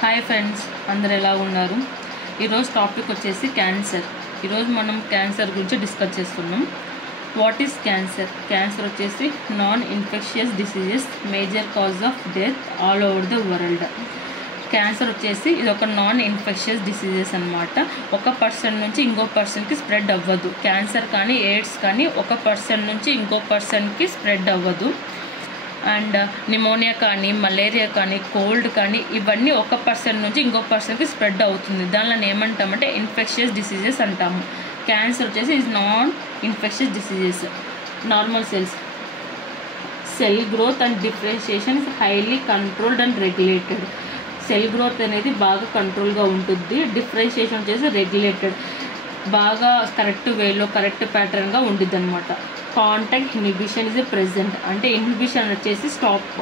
Hi friends, అందరు ఎలా ఉన్నారు? ఈరోజు టాపిక్ వచ్చేసి క్యాన్సర్. ఈరోజు మనం క్యాన్సర్ గురించి డిస్కస్ చేస్తున్నాం. What is cancer? క్యాన్సర్ వచ్చేసి non infectious diseases, major cause of death all over the world. Cancer వచ్చేసి ఇది ఒక నాన్ ఇన్ఫెక్షియస్ డిసీజెస్ అనమాట. ఒక పర్సన్ నుంచి ఇంకో పర్సన్కి స్ప్రెడ్ అవ్వదు. క్యాన్సర్ కానీ ఎయిడ్స్ కానీ ఒక పర్సన్ నుంచి ఇంకో పర్సన్కి స్ప్రెడ్ అవ్వదు. అండ్ నిమోనియా కానీ, మలేరియా కానీ, కోల్డ్ కానీ ఇవన్నీ ఒక పర్సన్ నుంచి ఇంకో పర్సన్కి స్ప్రెడ్ అవుతుంది. దానిలో ఏమంటామంటే ఇన్ఫెక్షియస్ డిసీజెస్ అంటాము. క్యాన్సర్ వచ్చేసి is non infectious diseases. Normal cell growth and differentiation is highly controlled and regulated. Cell growth అనేది బాగా కంట్రోల్గా ఉంటుంది. డిఫరెన్షియేషన్ వచ్చేసి రెగ్యులేటెడ్, బాగా కరెక్ట్ వేలో కరెక్ట్ ప్యాటర్న్గా ఉంటుంది అనమాట. కాంటాక్ట్ ఇన్హిబిషన్ ఇస్ ప్రెజెంట్, అంటే ఇన్హిబిషన్ వచ్చేసి స్టాప్,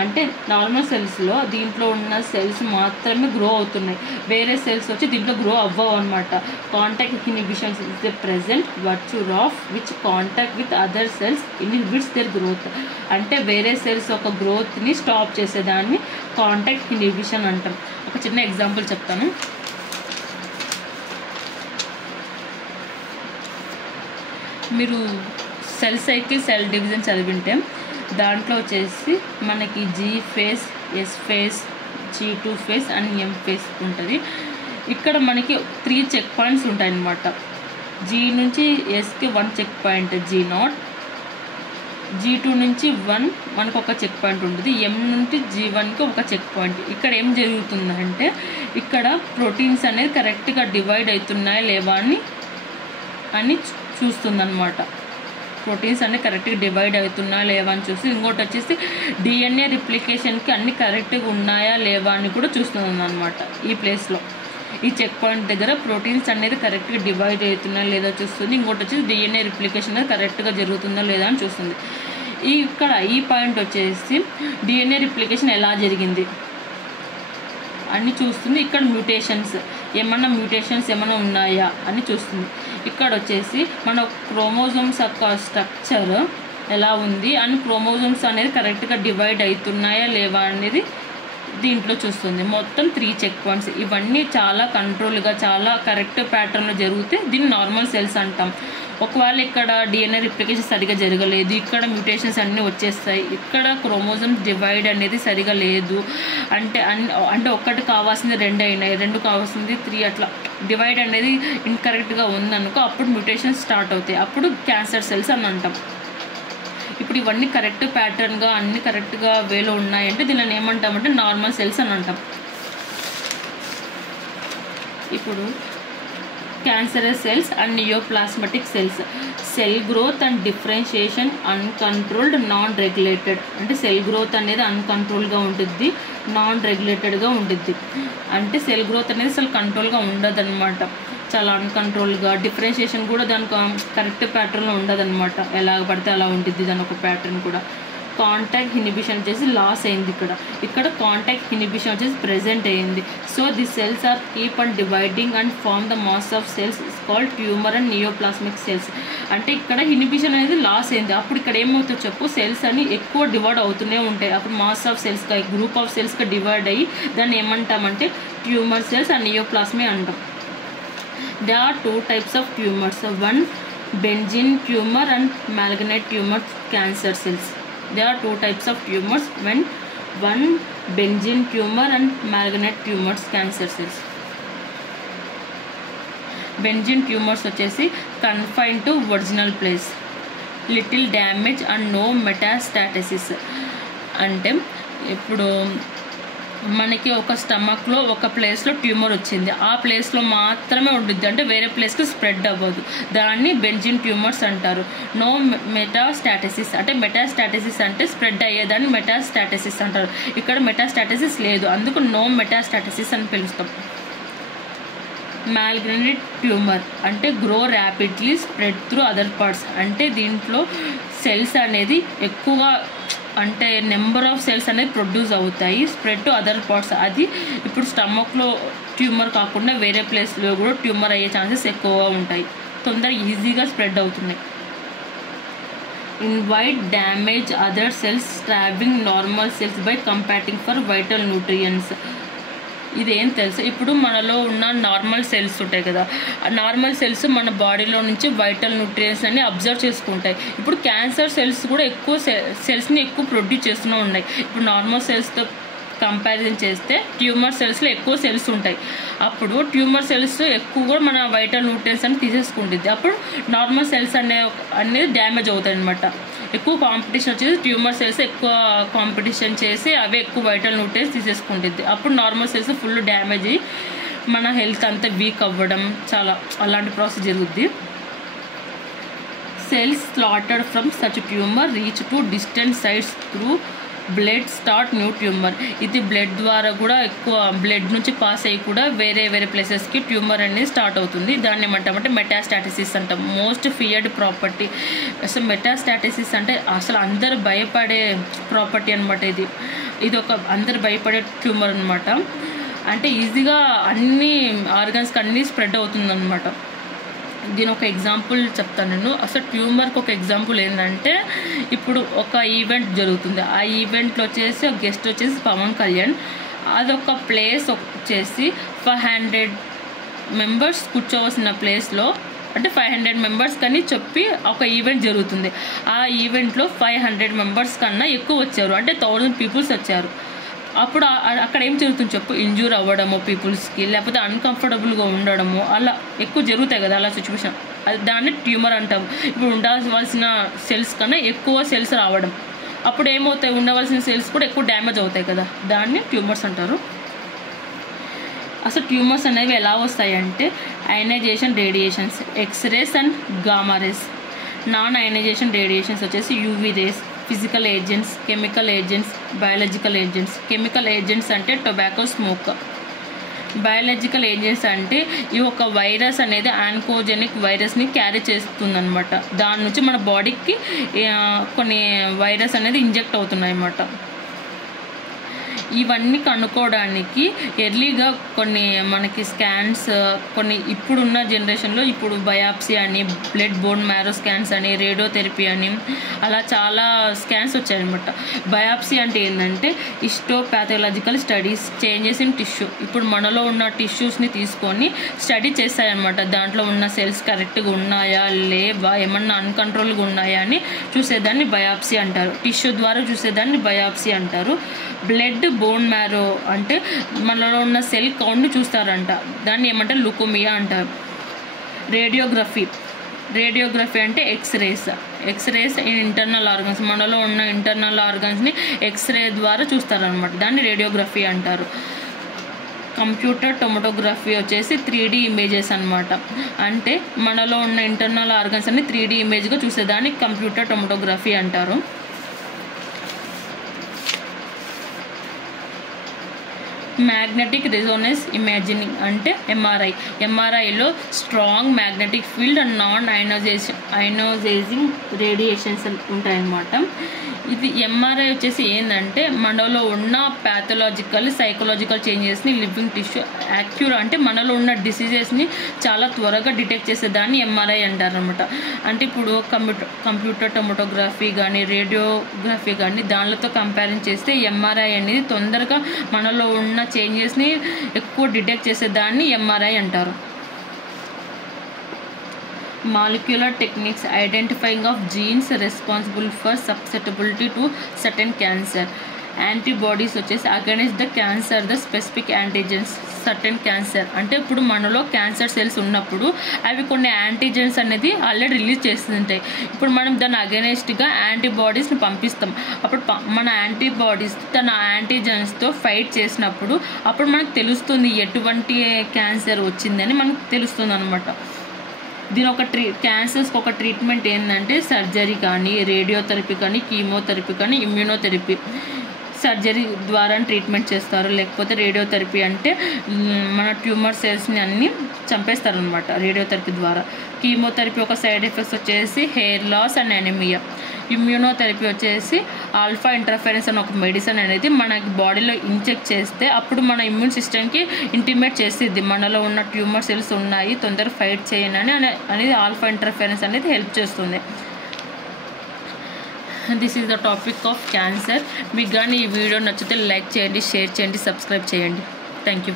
అంటే నార్మల్ సెల్స్లో దీంట్లో ఉన్న సెల్స్ మాత్రమే గ్రో అవుతున్నాయి, వేరే సెల్స్ వచ్చి దీంట్లో గ్రో అవ్వవు అనమాట. Contact inhibition is the present virtue of which contact with other cells inhibits their growth, అంటే వేరే సెల్స్ ఒక గ్రోత్ని స్టాప్ చేసేదాన్ని కాంటాక్ట్ ఇన్హిబిషన్ అంటాం. ఒక చిన్న ఎగ్జాంపుల్ చెప్తాను. మీరు సెల్ సైకిల్, సెల్ డివిజన్ చదివింటే దాంట్లో వచ్చేసి మనకి G phase, S phase, G2 phase and M phase ఉంటుంది. ఇక్కడ మనకి 3 చెక్ పాయింట్స్ ఉంటాయి అన్నమాట. G నుంచి ఎస్కి 1 చెక్ పాయింట్ G0, G2 నుంచి 1 మనకు ఒక చెక్ పాయింట్ ఉంటుంది, M నుంచి G1కి ఒక చెక్ పాయింట్. ఇక్కడ ఏం జరుగుతుందంటే ఇక్కడ ప్రోటీన్స్ అనేది కరెక్ట్గా డివైడ్ అవుతున్నాయా లేవా అని చూస్తుందన్నమాట. ప్రోటీన్స్ అన్నీ కరెక్ట్గా డివైడ్ అవుతున్నా లేవా అని చూసి, ఇంకోటి వచ్చేసి DNA రిప్లికేషన్కి అన్నీ కరెక్ట్గా ఉన్నాయా లేవా అని కూడా చూస్తుంది అనమాట. ఈ ప్లేస్లో ఈ చెక్ పాయింట్ దగ్గర ప్రోటీన్స్ అనేది కరెక్ట్గా డివైడ్ అవుతున్నా లేదా చూస్తుంది. ఇంకోటి వచ్చేసి DNA రిప్లికేషన్ అనేది కరెక్ట్గా జరుగుతుందా లేదా అని చూస్తుంది. ఇక్కడ ఈ పాయింట్ వచ్చేసి DNA రిప్లికేషన్ ఎలా జరిగింది అని చూస్తుంది. ఇక్కడ మ్యూటేషన్స్ ఏమైనా ఉన్నాయా అని చూస్తుంది. ఇక్కడ వచ్చేసి మన క్రోమోజోమ్స్ యొక్క స్ట్రక్చర్ ఎలా ఉంది అని, క్రోమోజోమ్స్ అనేది కరెక్ట్గా డివైడ్ అవుతున్నాయా లేవా అనేది దీంట్లో చూస్తుంది. మొత్తం 3 చెక్ పాయింట్స్. ఇవన్నీ చాలా కంట్రోల్గా చాలా కరెక్ట్ ప్యాటర్న్లో జరిగితే దీన్ని నార్మల్ సెల్స్ అంటాం. ఒకవేళ ఇక్కడ DNA రిప్లికేషన్ సరిగా జరగలేదు, ఇక్కడ మ్యూటేషన్స్ అన్నీ వచ్చేస్తాయి, ఇక్కడ క్రోమోజోమ్స్ డివైడ్ అనేది సరిగా లేదు అంటే ఒక్కటి కావాల్సింది 2 అయినాయి, 2 కావాల్సింది 3, అట్లా డివైడ్ అనేది ఇన్కరెక్ట్గా ఉందనుకో అప్పుడు మ్యూటేషన్స్ స్టార్ట్ అవుతాయి, అప్పుడు క్యాన్సర్ సెల్స్ అని అంటాం. ఇప్పుడు ఇవన్నీ కరెక్ట్ ప్యాటర్న్గా అన్ని కరెక్ట్గా వేలో ఉన్నాయంటే దీనిని ఏమంటామంటే నార్మల్ సెల్స్ అని అంటాం. ఇప్పుడు cancerous cells and neoplasmatic cells. Cell growth and differentiation uncontrolled, non regulated, అంటే సెల్ గ్రోత్ అనేది అన్కంట్రోల్గా ఉంటుంది, నాన్ రెగ్యులేటెడ్గా ఉంటుంది. అంటే సెల్ గ్రోత్ అనేది అసలు కంట్రోల్గా ఉండదన్నమాట, చాలా అన్కంట్రోల్గా. డిఫరెన్షియేషన్ కూడా దానికి కరెక్ట్ ప్యాటర్న్లో ఉండదన్నమాట, ఎలా పడితే అలా ఉంటుంది దాని ఒక ప్యాటర్న్ కూడా. కాంటాక్ట్ ఇన్హిబిషన్ వచ్చేసి లాస్ అయింది. ఇక్కడ కాంటాక్ట్ ఇన్హిబిషన్ వచ్చేసి ప్రెజెంట్ అయింది. So the cells are keep and dividing and form the mass of cells is called tumour and neoplasmic cells. అంటే ఇక్కడ ఇన్హిబిషన్ అనేది లాస్ అయింది. అప్పుడు ఇక్కడ ఏమవుతుందో చెప్పు, సెల్స్ అని ఎక్కువ డివైడ్ అవుతూనే ఉంటాయి. అప్పుడు మాస్ ఆఫ్ సెల్స్గా, గ్రూప్ ఆఫ్ సెల్స్గా డివైడ్ అయ్యి దాన్ని ఏమంటామంటే ట్యూమర్ సెల్స్ అండ్ నియోప్లాస్మీ అంటాం. There are 2 types of tumors, one benign tumor and malignant tumor cancer cells. There are 2 types of tumors, one benign tumor and malignant tumors cancer cells. Benign tumors వచ్చేసి confined to original place, little damage and no metastasis. అంటే ఇప్పుడు మనకి ఒక స్టమక్లో ఒక ప్లేస్లో tumour వచ్చింది, ఆ ప్లేస్లో మాత్రమే ఉంటుంది, అంటే వేరే ప్లేస్కి స్ప్రెడ్ అవ్వదు, దాన్ని బెంజిన్ ట్యూమర్స్ అంటారు. నో మెటాస్టాటిసిస్, అంటే మెటాస్టాటిసిస్ అంటే స్ప్రెడ్ అయ్యేదాన్ని మెటాస్టాటిసిస్ అంటారు. ఇక్కడ మెటాస్టాటిసిస్ లేదు, అందుకు నో మెటాస్టాటిసిస్ అని పిలుస్తాం. మ్యాలిగ్నెంట్ ట్యూమర్ అంటే grow rapidly spread through other parts, అంటే దీంట్లో సెల్స్ అనేది ఎక్కువగా, అంటే నెంబర్ ఆఫ్ సెల్స్ అనేది ప్రొడ్యూస్ అవుతాయి, స్ప్రెడ్ టు అదర్ పార్ట్స్. అది ఇప్పుడు స్టమక్లో ట్యూమర్ కాకుండా వేరే ప్లేస్లో కూడా ట్యూమర్ అయ్యే ఛాన్సెస్ ఎక్కువగా ఉంటాయి, తొందరగా ఈజీగా స్ప్రెడ్ అవుతున్నాయి. invite damage other cells starving normal cells by competing for vital nutrients. ఇదేం తెలుసు, ఇప్పుడు మనలో ఉన్న నార్మల్ సెల్స్ ఉంటాయి కదా, ఆ నార్మల్ సెల్స్ మన బాడీలో నుంచి వైటల్ న్యూట్రియంట్స్ అన్ని అబ్జర్వ్ చేసుకుంటాయి. ఇప్పుడు క్యాన్సర్ సెల్స్ కూడా ఎక్కువ సెల్స్ని ఎక్కువ ప్రొడ్యూస్ చేస్తూనే ఉన్నాయి. ఇప్పుడు నార్మల్ సెల్స్తో కంపారిజన్ చేస్తే ట్యూమర్ సెల్స్లో ఎక్కువ సెల్స్ ఉంటాయి. అప్పుడు ట్యూమర్ సెల్స్ ఎక్కువ కూడా మన వైటల్ న్యూట్రియంట్స్ అని తీసేసుకుంటుంది. అప్పుడు నార్మల్ సెల్స్ అనేది డ్యామేజ్ అవుతాయి అనమాట. ఎక్కువ కాంపిటీషన్ వచ్చేసి ట్యూమర్ సెల్స్ ఎక్కువ కాంపిటీషన్ చేసి అవే ఎక్కువ వైటల్ న్యూట్రియంట్స్ తీసేసుకుంటుంది. అప్పుడు నార్మల్ సెల్స్ ఫుల్ డ్యామేజ్ అయ్యి మన హెల్త్ అంతా వీక్ అవ్వడం చాలా అలాంటి ప్రాసెస్ జరుగుద్ది. Cells slaughtered from such tumour reach to distant sites through blood start new tumour. ఇది బ్లడ్ ద్వారా కూడా ఎక్కువ బ్లడ్ నుంచి పాస్ అయ్యి కూడా వేరే వేరే ప్లేసెస్కి ట్యూమర్ అనేది స్టార్ట్ అవుతుంది. దాన్ని ఏమంటామంటే మెటాస్టాటిసిస్ అంటాం. Most feared property. అసలు మెటాస్టాటిసిస్ అంటే అసలు అందరు భయపడే ప్రాపర్టీ అనమాట. ఇది ఒక అందరు భయపడే ట్యూమర్ అనమాట. అంటే ఈజీగా అన్ని ఆర్గన్స్కి అన్నీ స్ప్రెడ్ అవుతుందన్నమాట. దీని ఒక ఎగ్జాంపుల్ చెప్తాను నేను. అసలు ట్యూమర్కి ఒక ఎగ్జాంపుల్ ఏంటంటే, ఇప్పుడు ఒక ఈవెంట్ జరుగుతుంది. ఆ ఈవెంట్లో వచ్చేసి ఒక గెస్ట్ వచ్చేసి పవన్ కళ్యాణ్. అదొక ప్లేస్ వచ్చేసి 500 మెంబర్స్ కూర్చోవలసిన ప్లేస్లో అంటే 500 మెంబర్స్ కానీ చెప్పి ఒక ఈవెంట్ జరుగుతుంది. ఆ ఈవెంట్లో 500 మెంబర్స్ కన్నా ఎక్కువ వచ్చారు, అంటే 1000 పీపుల్స్ వచ్చారు. అప్పుడు అక్కడ ఏం జరుగుతుంది చెప్పు, ఇంజూర్ అవ్వడము పీపుల్స్కి, లేకపోతే అన్కంఫర్టబుల్గా ఉండడము, అలా ఎక్కువ జరుగుతాయి కదా అలా సిచ్యువేషన్. దాన్ని ట్యూమర్ అంటాము. ఇప్పుడు ఉండవలసిన సెల్స్ కన్నా ఎక్కువ సెల్స్ రావడం, అప్పుడు ఏమవుతాయి, ఉండవలసిన సెల్స్ కూడా ఎక్కువ డ్యామేజ్ అవుతాయి కదా, దాన్ని ట్యూమర్స్ అంటారు. అసలు ట్యూమర్స్ అనేవి ఎలా వస్తాయి అంటే, ionization radiations, X rays and gamma rays. Non ionization radiations వచ్చేసి UV rays, physical agents, chemical agents, biological agents. Chemical agents అంటే టొబాకో స్మోక్. బయాలజికల్ ఏజెంట్స్ అంటే ఈ ఒక వైరస్ అనేది ఆన్కోజెనిక్ వైరస్ని క్యారీ చేస్తుందన్నమాట. దాని నుంచి మన బాడీకి కొన్ని వైరస్ అనేది ఇంజెక్ట్ అవుతున్నాయి అన్నమాట. ఇవన్నీ కనుక్కోవడానికి ఎర్లీగా కొన్ని మనకి స్కాన్స్, కొన్ని ఇప్పుడున్న జనరేషన్లో ఇప్పుడు బయాప్సీ అని, బ్లడ్ బోన్ మ్యారో స్కాన్స్ అని, రేడియోథెరపీ అని అలా చాలా స్కాన్స్ వచ్చాయన్నమాట. బయాప్సీ అంటే ఏంటంటే histopathological studies, changes in tissue. ఇప్పుడు మనలో ఉన్న టిష్యూస్ని తీసుకొని స్టడీ చేస్తాయన్నమాట. దాంట్లో ఉన్న సెల్స్ కరెక్ట్గా ఉన్నాయా లేవా, ఏమన్నా అన్కంట్రోల్గా ఉన్నాయా అని చూసేదాన్ని బయాప్సీ అంటారు. టిష్యూ ద్వారా చూసేదాన్ని బయాప్సీ అంటారు. బ్లడ్ బోన్ మ్యారో అంటే మనలో ఉన్న సెల్ కౌంట్ని చూస్తారంట, దాన్ని ఏమంటారు లుకోమియా అంటారు. రేడియోగ్రఫీ అంటే ఎక్స్రేస్ ఇంటర్నల్ ఆర్గన్స్, మనలో ఉన్న ఇంటర్నల్ ఆర్గన్స్ని ఎక్స్రే ద్వారా చూస్తారనమాట, దాన్ని రేడియోగ్రఫీ అంటారు. కంప్యూటర్ టొమటోగ్రఫీ వచ్చేసి 3D ఇమేజెస్ అనమాట. అంటే మనలో ఉన్న ఇంటర్నల్ ఆర్గన్స్ అన్ని 3D ఇమేజ్గా చూసేదాన్ని కంప్యూటర్ టొమటోగ్రఫీ అంటారు. మ్యాగ్నెటిక్ రెజోనెన్స్ ఇమేజింగ్ అంటే ఎంఆర్ఐలో strong magnetic field and non ionizing radiations ఉంటాయన్నమాట. ఇది ఎంఆర్ఐ వచ్చేసి ఏంటంటే మనలో ఉన్న ప్యాథలాజికల్ సైకలాజికల్ చేంజెస్ని లివింగ్ టిష్యూ యాక్యూర్ అంటే మనలో ఉన్న డిసీజెస్ని చాలా త్వరగా డిటెక్ట్ చేసేదాన్ని ఎంఆర్ఐ అంటారనమాట. అంటే ఇప్పుడు కంప్యూటర్ టొమటోగ్రఫీ కానీ రేడియోగ్రఫీ కానీ దానితో కంపేర్ చేస్తే ఎంఆర్ఐ అనేది తొందరగా మనలో ఉన్న చేంజెస్ని ఎక్కువ డిటెక్ట్ చేసేదాన్ని ఎంఆర్ఐ అంటారు. Molecular techniques identifying of genes responsible for susceptibility to certain cancer. Antibodies వచ్చేసి against the cancer the specific antigens certain cancer. అంటే ఇప్పుడు మనలో క్యాన్సర్ సెల్స్ ఉన్నప్పుడు అవి కొన్ని యాంటీజెన్స్ అనేది ఆల్రెడీ రిలీజ్ చేస్తుంటాయి. ఇప్పుడు మనం దాని అగైనెస్ట్గా యాంటీబాడీస్ని పంపిస్తాం. అప్పుడు మన యాంటీబాడీస్ తన యాంటీజెన్స్తో ఫైట్ చేసినప్పుడు అప్పుడు మనకు తెలుస్తుంది ఎటువంటి క్యాన్సర్ వచ్చిందని మనకు తెలుస్తుంది అనమాట. దీని ఒక క్యాన్సర్స్కి ఒక ట్రీట్మెంట్ ఏంటంటే సర్జరీ కానీ, రేడియోథెరపీ కానీ, కీమోథెరపీ కానీ, ఇమ్యూనోథెరపీ. సర్జరీ ద్వారా ట్రీట్మెంట్ చేస్తారు, లేకపోతే రేడియోథెరపీ అంటే మన ట్యూమర్ సెల్స్ని అన్నీ చంపేస్తారనమాట రేడియోథెరపీ ద్వారా. కీమోథెరపీ ఒక సైడ్ ఎఫెక్ట్స్ వచ్చేసి hair loss and anaemia. Immunotherapy వచ్చేసి ఆల్ఫా ఇంటర్ఫెరెన్స్ అని ఒక మెడిసిన్ అనేది మనకి బాడీలో ఇంజెక్ట్ చేస్తే అప్పుడు మన ఇమ్యూన్ సిస్టమ్కి ఇంటిమేట్ చేసేది మనలో ఉన్న ట్యూమర్ సెల్స్ ఉన్నాయి, తొందరగా ఫైట్ చేయనని అనేది ఆల్ఫా ఇంటర్ఫెరెన్స్ అనేది హెల్ప్ చేస్తుంది. This is the topic of cancer. మీకు కానీ ఈ వీడియో నచ్చితే లైక్ చేయండి, షేర్ చేయండి, సబ్స్క్రైబ్ చేయండి. Thank you.